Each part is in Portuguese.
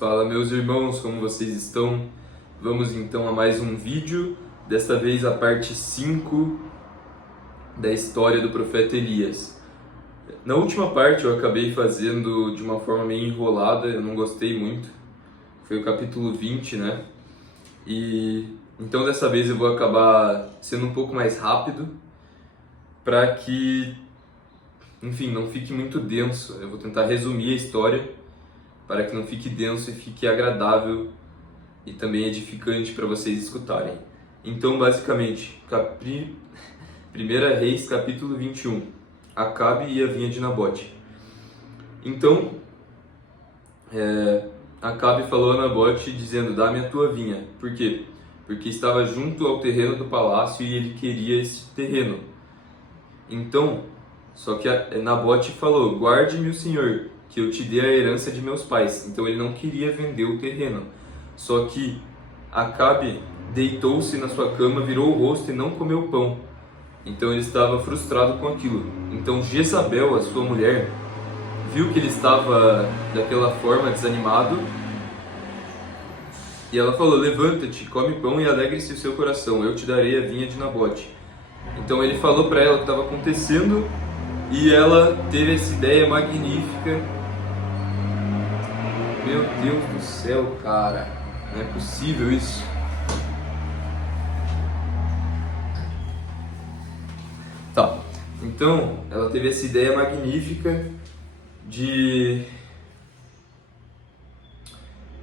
Fala, meus irmãos, como vocês estão? Vamos então a mais um vídeo, desta vez a parte 5 da história do profeta Elias. Na última parte eu acabei fazendo de uma forma meio enrolada, eu não gostei muito. Foi o capítulo 20, né? E então dessa vez eu vou acabar sendo um pouco mais rápido para que, enfim, não fique muito denso. Eu vou tentar resumir a história para que não fique denso e fique agradável e também edificante para vocês escutarem. Então, basicamente, 1 Reis, capítulo 21, Acabe e a vinha de Nabote. Então, Acabe falou a Nabote dizendo: dá-me a tua vinha. Por quê? Porque estava junto ao terreno do palácio e ele queria esse terreno. Então, só que Nabote falou: guarde-me o Senhor, que eu te dê a herança de meus pais. Então ele não queria vender o terreno. Só que Acabe deitou-se na sua cama, virou o rosto e não comeu pão. Então ele estava frustrado com aquilo. Então Jezabel, a sua mulher, viu que ele estava daquela forma, desanimado, e ela falou: levanta-te, come pão e alegre-se o seu coração, eu te darei a vinha de Nabote. Então ele falou para ela o que estava acontecendo e ela teve essa ideia magnífica. Meu Deus do céu, cara, não é possível isso. Tá, então ela teve essa ideia magnífica de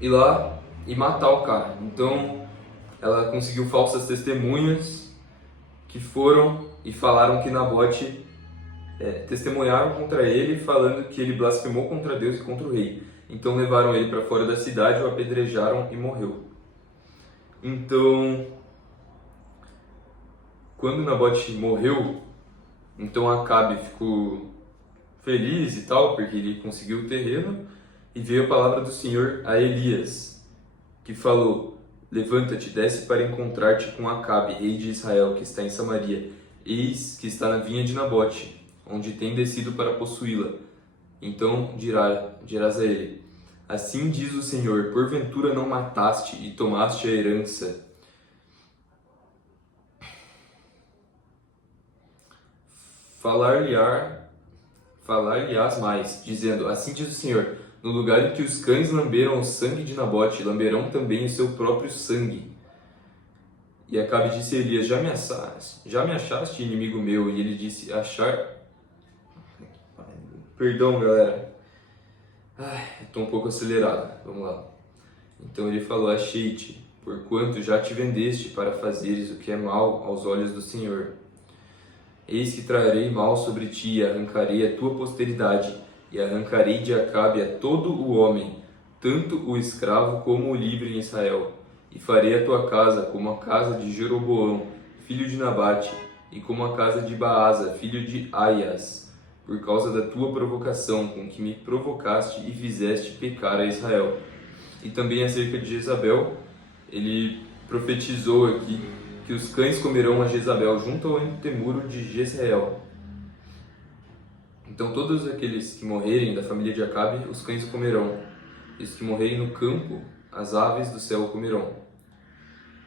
ir lá e matar o cara. Então ela conseguiu falsas testemunhas que foram e falaram que Nabote testemunharam contra ele, falando que ele blasfemou contra Deus e contra o rei. Então levaram ele para fora da cidade, o apedrejaram e morreu. Então, quando Nabote morreu, então Acabe ficou feliz e tal, porque ele conseguiu o terreno, e veio a palavra do Senhor a Elias, que falou: levanta-te, desce para encontrar-te com Acabe, rei de Israel, que está em Samaria. Eis que está na vinha de Nabote, onde tem descido para possuí-la. Então dirás a ele: assim diz o Senhor, porventura não mataste e tomaste a herança? Falar-lhe-ás mais, dizendo: assim diz o Senhor, no lugar em que os cães lamberam o sangue de Nabote, lamberão também o seu próprio sangue. E Acabe disse a Elias: já me achaste, inimigo meu? E ele disse: Perdão, galera. Estou um pouco acelerado. Vamos lá. Então ele falou: achei-te, porquanto já te vendeste para fazeres o que é mal aos olhos do Senhor. Eis que trarei mal sobre ti e arrancarei a tua posteridade, e arrancarei de Acabe a todo o homem, tanto o escravo como o livre em Israel. E farei a tua casa como a casa de Jeroboão, filho de Nabate, e como a casa de Baasa, filho de Aias, por causa da tua provocação com que me provocaste e fizeste pecar a Israel. E também acerca de Jezabel, ele profetizou aqui que os cães comerão a Jezabel junto ao antemuro de Jezreel. Então todos aqueles que morrerem da família de Acabe, os cães comerão. E os que morrerem no campo, as aves do céu comerão.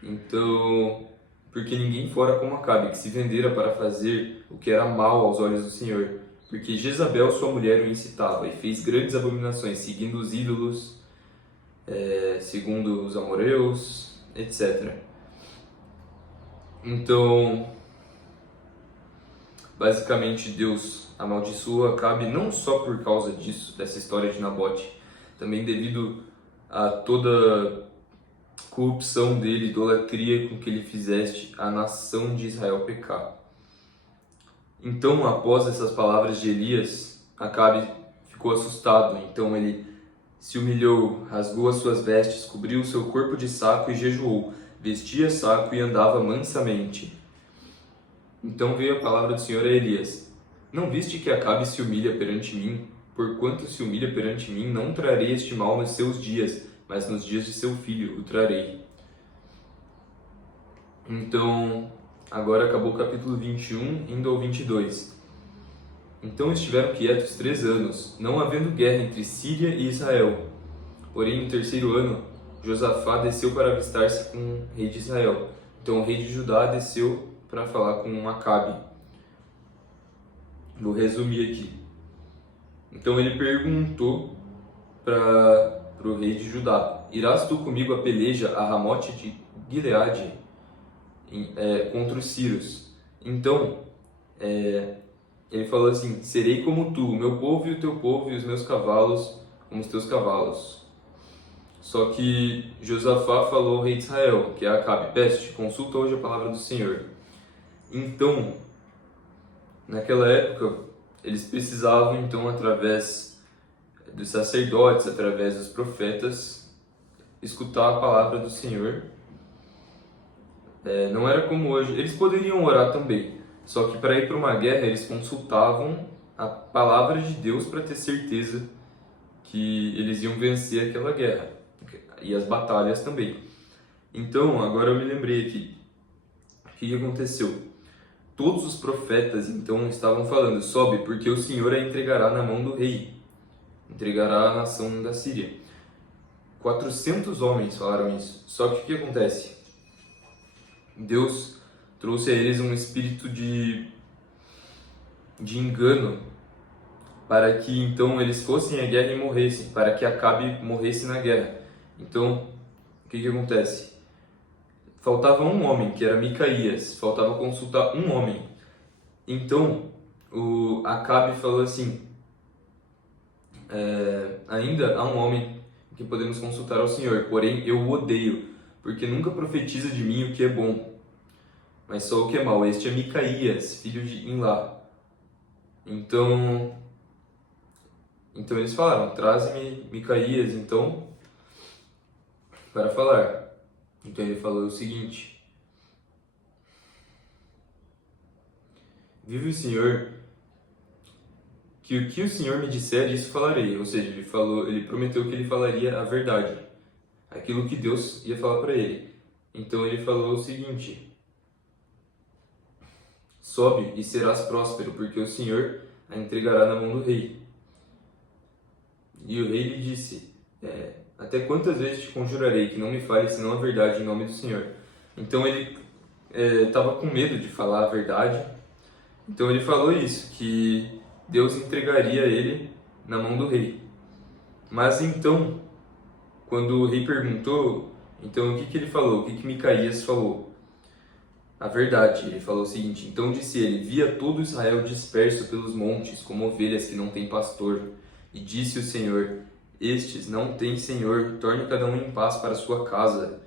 Então, porque ninguém fora como Acabe, que se vendera para fazer o que era mal aos olhos do Senhor. Porque Jezabel, sua mulher, o incitava e fez grandes abominações, seguindo os ídolos, segundo os amoreus, etc. Então, basicamente Deus amaldiçoou Acabe não só por causa disso, dessa história de Nabote, também devido a toda corrupção dele, idolatria com que ele fizeste a nação de Israel pecar. Então, após essas palavras de Elias, Acabe ficou assustado. Então ele se humilhou, rasgou as suas vestes, cobriu o seu corpo de saco e jejuou, vestia saco e andava mansamente. Então veio a palavra do Senhor a Elias: não viste que Acabe se humilha perante mim? Porquanto se humilha perante mim, não trarei este mal nos seus dias, mas nos dias de seu filho o trarei. Então, agora acabou o capítulo 21, indo ao 22. Então estiveram quietos 3 anos, não havendo guerra entre Síria e Israel. Porém, no terceiro ano, Josafá desceu para avistar-se com o rei de Israel. Então o rei de Judá desceu para falar com Acabe. Vou resumir aqui. Então ele perguntou para o rei de Judá: irás tu comigo a peleja a Ramote de Gileade contra os sírios? Então ele falou assim: serei como tu, o meu povo e o teu povo, e os meus cavalos como os teus cavalos. Só que Josafá falou ao rei de Israel, que é Acabe: peste, consulta hoje a palavra do Senhor. Então, naquela época, eles precisavam, então, através dos sacerdotes, através dos profetas, escutar a palavra do Senhor. Não era como hoje. Eles poderiam orar também, só que para ir para uma guerra, eles consultavam a palavra de Deus para ter certeza que eles iam vencer aquela guerra, e as batalhas também. Então, agora eu me lembrei aqui, o que aconteceu? Todos os profetas, então, estavam falando: sobe, porque o Senhor a entregará na mão do rei, entregará a nação da Síria. 400 homens falaram isso. Só que o que acontece? Deus trouxe a eles um espírito de engano, para que então eles fossem à guerra e morressem, para que Acabe morresse na guerra. Então, o que acontece? Faltava um homem, que era Micaías, faltava consultar um homem. Então, o Acabe falou assim: ainda há um homem que podemos consultar ao Senhor, porém eu o odeio, porque nunca profetiza de mim o que é bom, mas só o que é mau. Este é Micaías, filho de Imlá. Então eles falaram: traze-me Micaías, então, para falar. Então ele falou o seguinte: vive o Senhor, que o que o Senhor me disser, isso falarei. Ou seja, ele prometeu que ele falaria a verdade, aquilo que Deus ia falar para ele. Então ele falou o seguinte: sobe e serás próspero, porque o Senhor a entregará na mão do rei. E o rei lhe disse: até quantas vezes te conjurarei que não me fale senão a verdade em nome do Senhor? Então ele estava com medo de falar a verdade. Então ele falou isso, que Deus entregaria ele na mão do rei. Mas então, quando o rei perguntou, então o que ele falou? O que Micaías falou? A verdade. Ele falou o seguinte: então disse ele: via todo Israel disperso pelos montes, como ovelhas que não têm pastor. E disse o Senhor: estes não têm Senhor, torne cada um em paz para sua casa.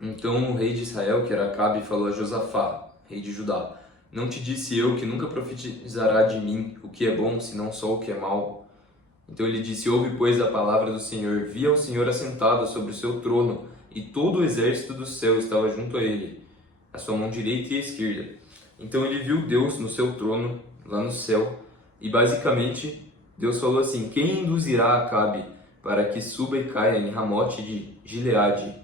Então o rei de Israel, que era Acabe, falou a Josafá, rei de Judá: não te disse eu que nunca profetizará de mim o que é bom, senão só o que é mau? Então ele disse: ouve, pois, a palavra do Senhor. Via o Senhor assentado sobre o seu trono, e todo o exército do céu estava junto a ele, a sua mão direita e a esquerda. Então ele viu Deus no seu trono, lá no céu, e basicamente Deus falou assim: quem induzirá Acabe para que suba e caia em Ramote de Gileade?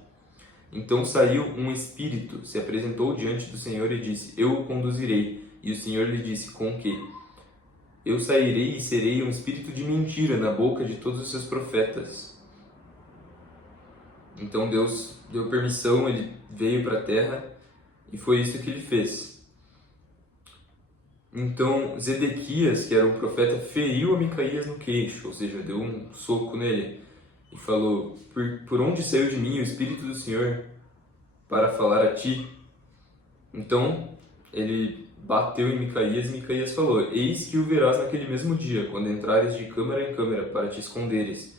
Então saiu um espírito, se apresentou diante do Senhor e disse: eu o conduzirei. E o Senhor lhe disse: com que? Eu sairei e serei um espírito de mentira na boca de todos os seus profetas. Então Deus deu permissão, ele veio para a terra e foi isso que ele fez. Então Zedequias, que era um profeta, feriu a Micaías no queixo, ou seja, deu um soco nele e falou: por onde saiu de mim o Espírito do Senhor para falar a ti? Então ele bateu em Micaías e Micaías falou: eis que o verás naquele mesmo dia, quando entrares de câmara em câmara para te esconderes.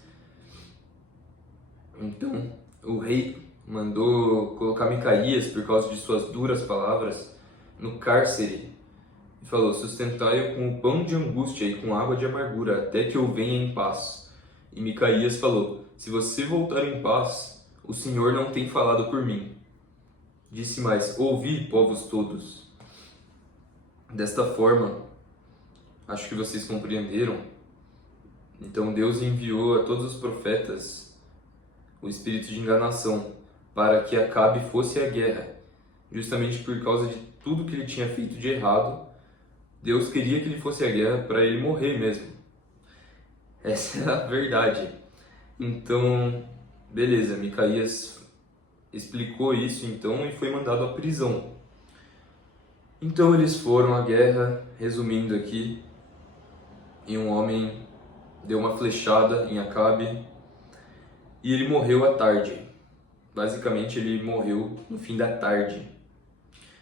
Então o rei mandou colocar Micaías, por causa de suas duras palavras, no cárcere e falou: sustentai-o com o pão de angústia e com água de amargura, até que eu venha em paz. E Micaías falou: se você voltar em paz, o Senhor não tem falado por mim. Disse mais: ouvi, povos todos. Desta forma, acho que vocês compreenderam. Então Deus enviou a todos os profetas o espírito de enganação para que Acabe fosse à guerra, justamente por causa de tudo que ele tinha feito de errado. Deus queria que ele fosse à guerra para ele morrer mesmo. Essa é a verdade. Então, beleza, Micaías explicou isso então e foi mandado à prisão. Então eles foram à guerra, resumindo aqui, e um homem deu uma flechada em Acabe e ele morreu à tarde. Basicamente ele morreu no fim da tarde.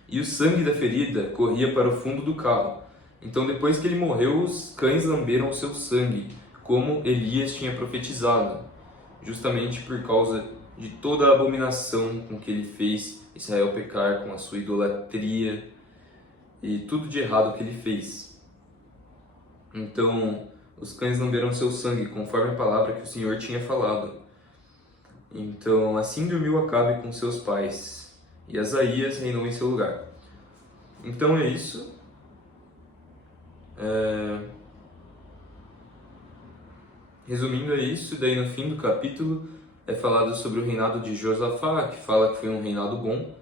E o sangue da ferida corria para o fundo do carro. Então depois que ele morreu, os cães lamberam o seu sangue, como Elias tinha profetizado, justamente por causa de toda a abominação com que ele fez Israel pecar, com a sua idolatria e tudo de errado que ele fez. Então, os cães lamberam seu sangue, conforme a palavra que o Senhor tinha falado. Então, assim dormiu Acabe com seus pais, e Asaías reinou em seu lugar. Então é isso. Resumindo é isso, daí no fim do capítulo é falado sobre o reinado de Josafá, que fala que foi um reinado bom,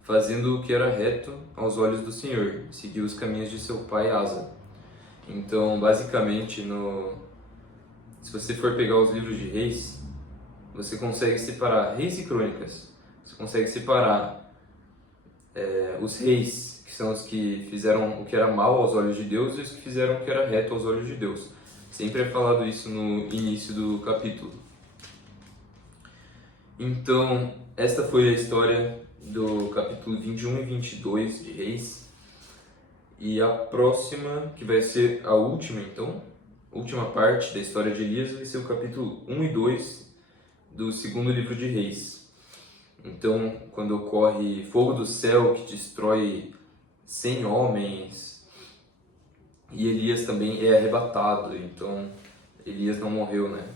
fazendo o que era reto aos olhos do Senhor, seguiu os caminhos de seu pai Asa. Então, basicamente, se você for pegar os livros de reis, você consegue separar reis e crônicas. Você consegue separar os reis, que são os que fizeram o que era mal aos olhos de Deus, e os que fizeram o que era reto aos olhos de Deus. Sempre é falado isso no início do capítulo. Então, esta foi a história do capítulo 21 e 22 de Reis. E a próxima, que vai ser a última, então, última parte da história de Elias, vai ser o capítulo 1 e 2 do segundo livro de Reis. Então, quando ocorre fogo do céu que destrói 100 homens, e Elias também é arrebatado, então Elias não morreu, né?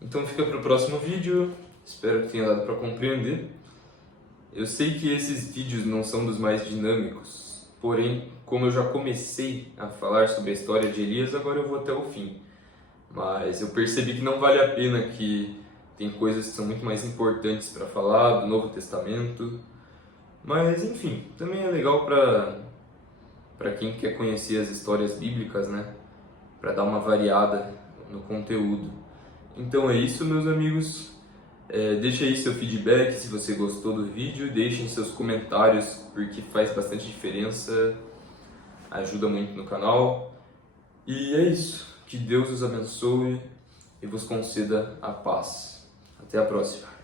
Então fica para o próximo vídeo, espero que tenha dado para compreender. Eu sei que esses vídeos não são dos mais dinâmicos, porém, como eu já comecei a falar sobre a história de Elias, agora eu vou até o fim. Mas eu percebi que não vale a pena, que tem coisas que são muito mais importantes para falar do Novo Testamento. Mas enfim, também é legal para quem quer conhecer as histórias bíblicas, né? Para dar uma variada no conteúdo. Então é isso, meus amigos. Deixe aí seu feedback se você gostou do vídeo, deixem seus comentários, porque faz bastante diferença, ajuda muito no canal. E é isso, que Deus os abençoe e vos conceda a paz. Até a próxima.